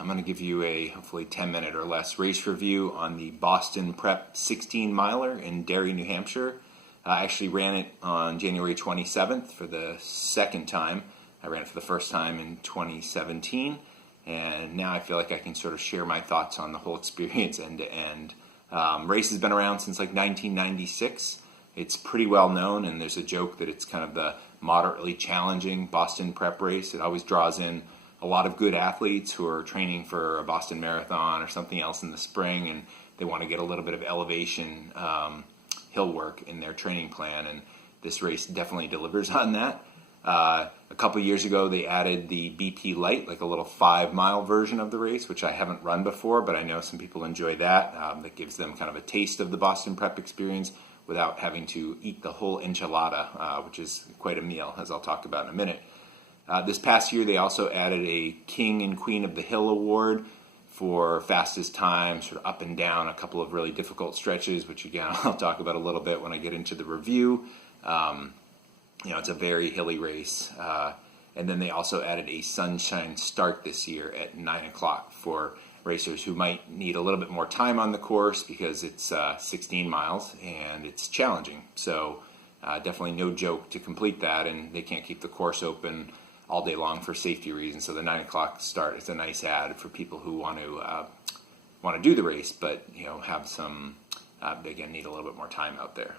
I'm going to give you a hopefully 10-minute or less race review on the Boston Prep 16 miler in Derry, New Hampshire. I actually ran it on January 27th for the second time. I ran it for the first time in 2017, and now I feel like I can sort of share my thoughts on the whole experience end to end. Race has been around since like 1996. It's pretty well known, and there's a joke that it's kind of the moderately challenging Boston Prep race. It always draws in a lot of good athletes who are training for a Boston Marathon or something else in the spring, and they want to get a little bit of elevation hill work in their training plan, and this race definitely delivers on that. A couple years ago, they added the BP Light, like a little 5-mile version of the race, which I haven't run before, but I know some people enjoy that. That gives them kind of a taste of the Boston Prep experience without having to eat the whole enchilada, which is quite a meal, as I'll talk about in a minute. This past year, they also added a King and Queen of the Hill award for fastest time, sort of up and down a couple of really difficult stretches, which again, I'll talk about a little bit when I get into the review. It's a very hilly race. And then they also added a sunshine start this year at 9 o'clock for racers who might need a little bit more time on the course because it's 16 miles and it's challenging. So definitely no joke to complete that, and they can't keep the course open all day long for safety reasons. So the 9 o'clock start is a nice add for people who want to do the race, but have some again need a little bit more time out there.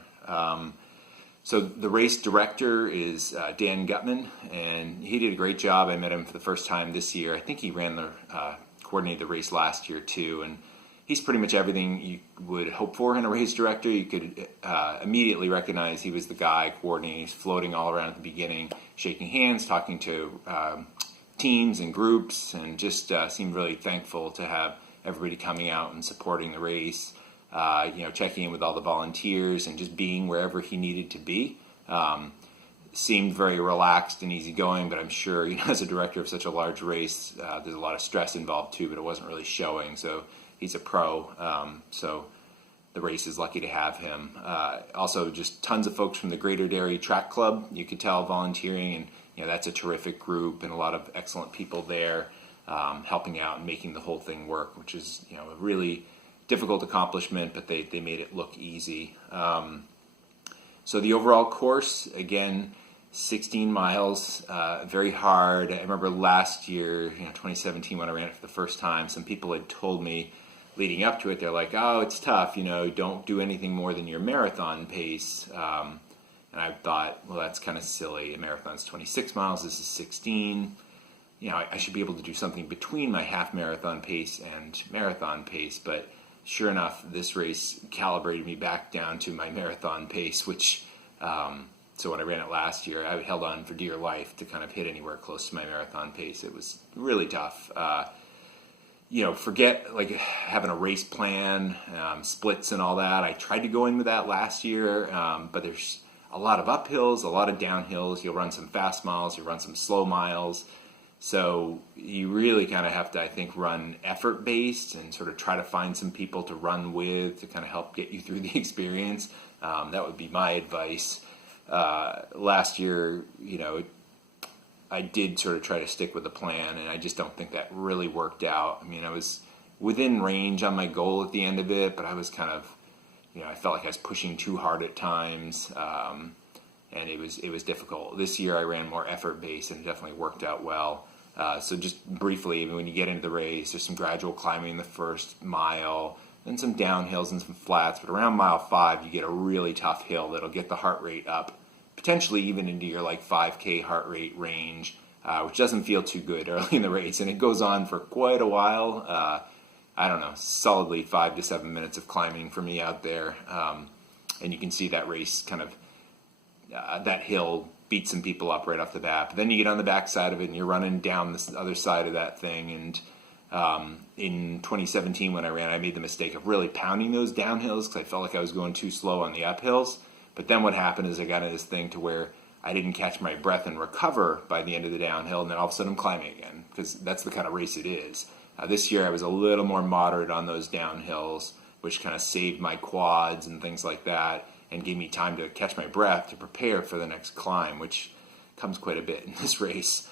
So the race director is Dan Gutman, and he did a great job. I met him for the first time this year. I think he coordinated the race last year too, and he's pretty much everything you would hope for in a race director. You could immediately recognize he was the guy coordinating. He's floating all around at the beginning, shaking hands, talking to teams and groups, and just seemed really thankful to have everybody coming out and supporting the race. Checking in with all the volunteers and just being wherever he needed to be. Seemed very relaxed and easygoing, but I'm sure, as a director of such a large race, there's a lot of stress involved too, but it wasn't really showing. So he's a pro, so the race is lucky to have him. Also, just tons of folks from the Greater Derry Track Club, you could tell, volunteering, and that's a terrific group and a lot of excellent people there helping out and making the whole thing work, which is, a really difficult accomplishment, but they made it look easy. So the overall course, again, 16 miles, very hard. I remember last year, 2017, when I ran it for the first time, some people had told me leading up to it, they're like, oh, it's tough, don't do anything more than your marathon pace. And I thought, well, that's kind of silly. A marathon's 26 miles, this is 16. I should be able to do something between my half marathon pace and marathon pace, but sure enough, this race calibrated me back down to my marathon pace, which, so when I ran it last year, I held on for dear life to kind of hit anywhere close to my marathon pace. It was really tough. Forget like having a race plan, splits and all that. I tried to go in with that last year, but there's a lot of uphills, a lot of downhills. You'll run some fast miles, you'll run some slow miles. So you really kind of have to, I think, run effort-based and sort of try to find some people to run with to kind of help get you through the experience. That would be my advice. Last year, I did sort of try to stick with the plan, and I just don't think that really worked out. I mean, I was within range on my goal at the end of it, but I was kind of, I felt like I was pushing too hard at times, and it was difficult. This year I ran more effort-based, and it definitely worked out well. So just briefly, when you get into the race, there's some gradual climbing in the first mile, then some downhills and some flats, but around mile 5 you get a really tough hill that'll get the heart rate up, potentially even into your 5K heart rate range, which doesn't feel too good early in the race, and it goes on for quite a while. I don't know, solidly 5 to 7 minutes of climbing for me out there, and you can see that race kind of, that hill beat some people up right off the bat. But then you get on the back side of it and you're running down this other side of that thing. And in 2017 when I ran, I made the mistake of really pounding those downhills because I felt like I was going too slow on the uphills. But then what happened is I got into this thing to where I didn't catch my breath and recover by the end of the downhill, and then all of a sudden I'm climbing again, because that's the kind of race it is. This year I was a little more moderate on those downhills, which kind of saved my quads and things like that, and gave me time to catch my breath to prepare for the next climb, which comes quite a bit in this race.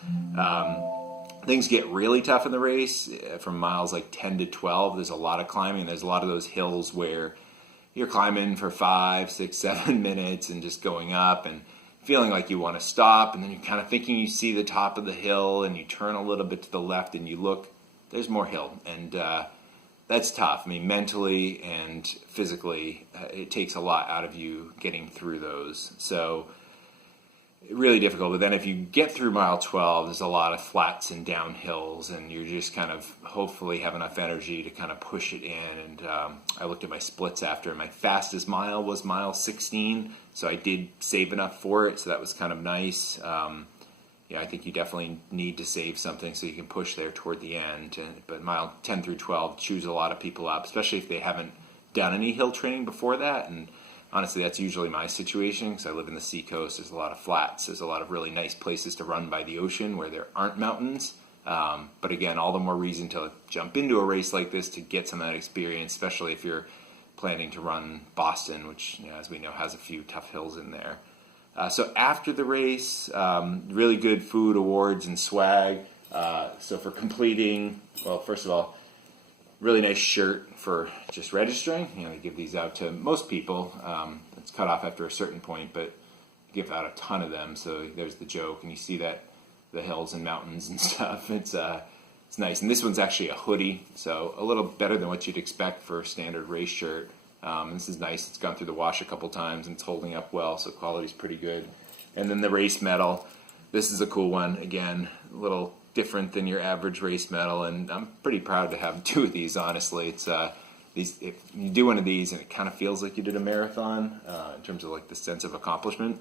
Things get really tough in the race from miles like 10 to 12. There's a lot of climbing. There's a lot of those hills where you're climbing for 5, 6, 7 minutes and just going up and feeling like you want to stop. And then you're kind of thinking you see the top of the hill and you turn a little bit to the left and you look, there's more hill. And that's tough. I mean, mentally and physically, it takes a lot out of you getting through those. So really difficult. But then if you get through mile 12, there's a lot of flats and downhills, and you're just kind of hopefully have enough energy to kind of push it in. And I looked at my splits after, and my fastest mile was mile 16, so I did save enough for it, so that was kind of nice. I think you definitely need to save something so you can push there toward the end. But mile 10 through 12 chews a lot of people up, especially if they haven't done any hill training before that. And honestly, that's usually my situation because I live in the seacoast. There's a lot of flats. There's a lot of really nice places to run by the ocean where there aren't mountains. But again, all the more reason to jump into a race like this to get some of that experience, especially if you're planning to run Boston, which, as we know, has a few tough hills in there. So after the race, really good food, awards, and swag. So for completing, well, first of all, really nice shirt for just registering. They give these out to most people. It's cut off after a certain point, but give out a ton of them. So there's the joke, and you see that the hills and mountains and stuff. It's nice. And this one's actually a hoodie, so a little better than what you'd expect for a standard race shirt. This is nice. It's gone through the wash a couple times and it's holding up well, so quality's pretty good. And then the race medal. This is a cool one. Again, a little different than your average race medal, and I'm pretty proud to have 2 of these, honestly. It's if you do one of these and it kind of feels like you did a marathon in terms of like the sense of accomplishment.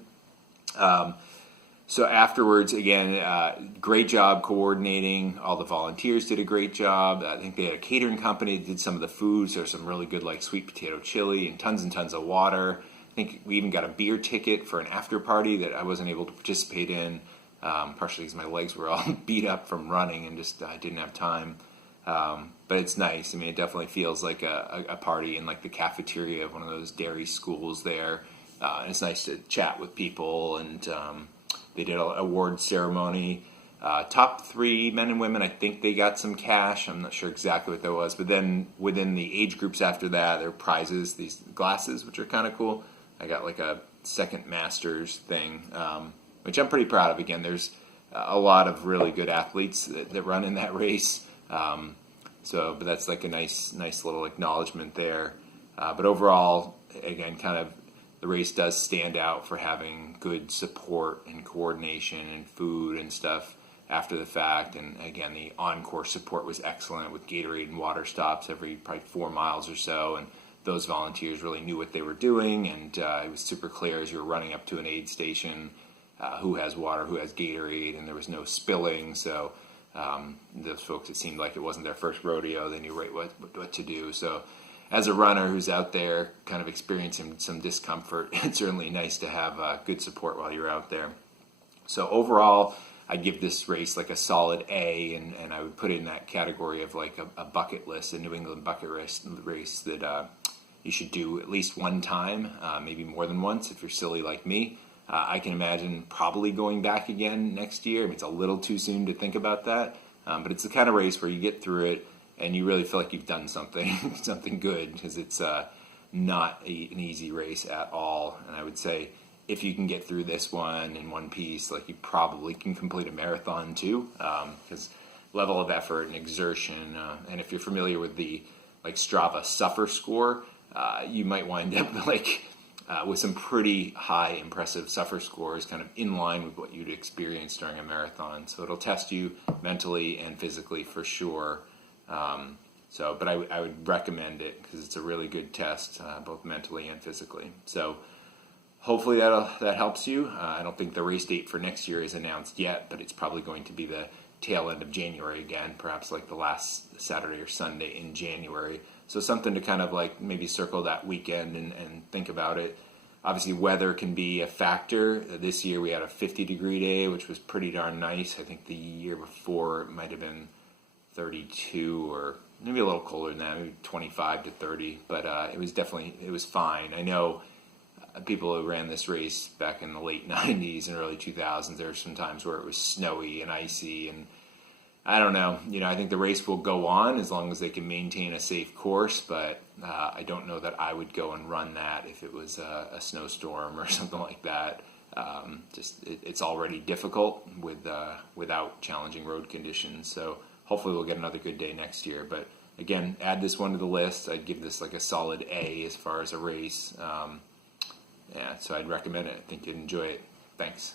So afterwards, again, great job coordinating. All the volunteers did a great job. I think they had a catering company that did some of the foods. There's some really good like sweet potato chili and tons of water. I think we even got a beer ticket for an after party that I wasn't able to participate in, partially because my legs were all beat up from running and just I didn't have time. But it's nice. I mean, it definitely feels like a party in like the cafeteria of one of those dairy schools there. And it's nice to chat with people, and they did an award ceremony. Top 3 men and women, I think they got some cash. I'm not sure exactly what that was. But then within the age groups after that, there are prizes, these glasses, which are kind of cool. I got like a second master's thing, which I'm pretty proud of. Again, there's a lot of really good athletes that run in that race. But that's like a nice little acknowledgement there. But overall, again, kind of the race does stand out for having good support and coordination and food and stuff after the fact. And again, the on-course support was excellent with Gatorade and water stops every probably 4 miles or so. And those volunteers really knew what they were doing. And it was super clear as you were running up to an aid station who has water, who has Gatorade, and there was no spilling. So those folks, it seemed like it wasn't their first rodeo. They knew right what to do. So as a runner who's out there kind of experiencing some discomfort, it's certainly nice to have good support while you're out there. So overall, I'd give this race like a solid A, and I would put it in that category of like a bucket list, a New England bucket race that you should do at least one time, maybe more than once if you're silly like me. I can imagine probably going back again next year. I mean, it's a little too soon to think about that, but it's the kind of race where you get through it and you really feel like you've done something good, because it's not an easy race at all. And I would say if you can get through this one in one piece, like you probably can complete a marathon too, because level of effort and exertion. And if you're familiar with the like Strava suffer score, you might wind up with some pretty high impressive suffer scores, kind of in line with what you'd experience during a marathon. So it'll test you mentally and physically for sure. But I would recommend it because it's a really good test, both mentally and physically. So hopefully that helps you. I don't think the race date for next year is announced yet, but it's probably going to be the tail end of January again, perhaps like the last Saturday or Sunday in January. So something to kind of like maybe circle that weekend and think about it. Obviously, weather can be a factor. This year we had a 50-degree day, which was pretty darn nice. I think the year before it might have been 32 or maybe a little colder than that, maybe 25 to 30. But it was fine. I know people who ran this race back in the late 90s and early 2000s, there were some times where it was snowy and icy, and I don't know. I think the race will go on as long as they can maintain a safe course, but I don't know that I would go and run that if it was a snowstorm or something like that. It's already difficult without challenging road conditions. So hopefully we'll get another good day next year. But again, add this one to the list. I'd give this like a solid A as far as a race. So I'd recommend it. I think you'd enjoy it. Thanks.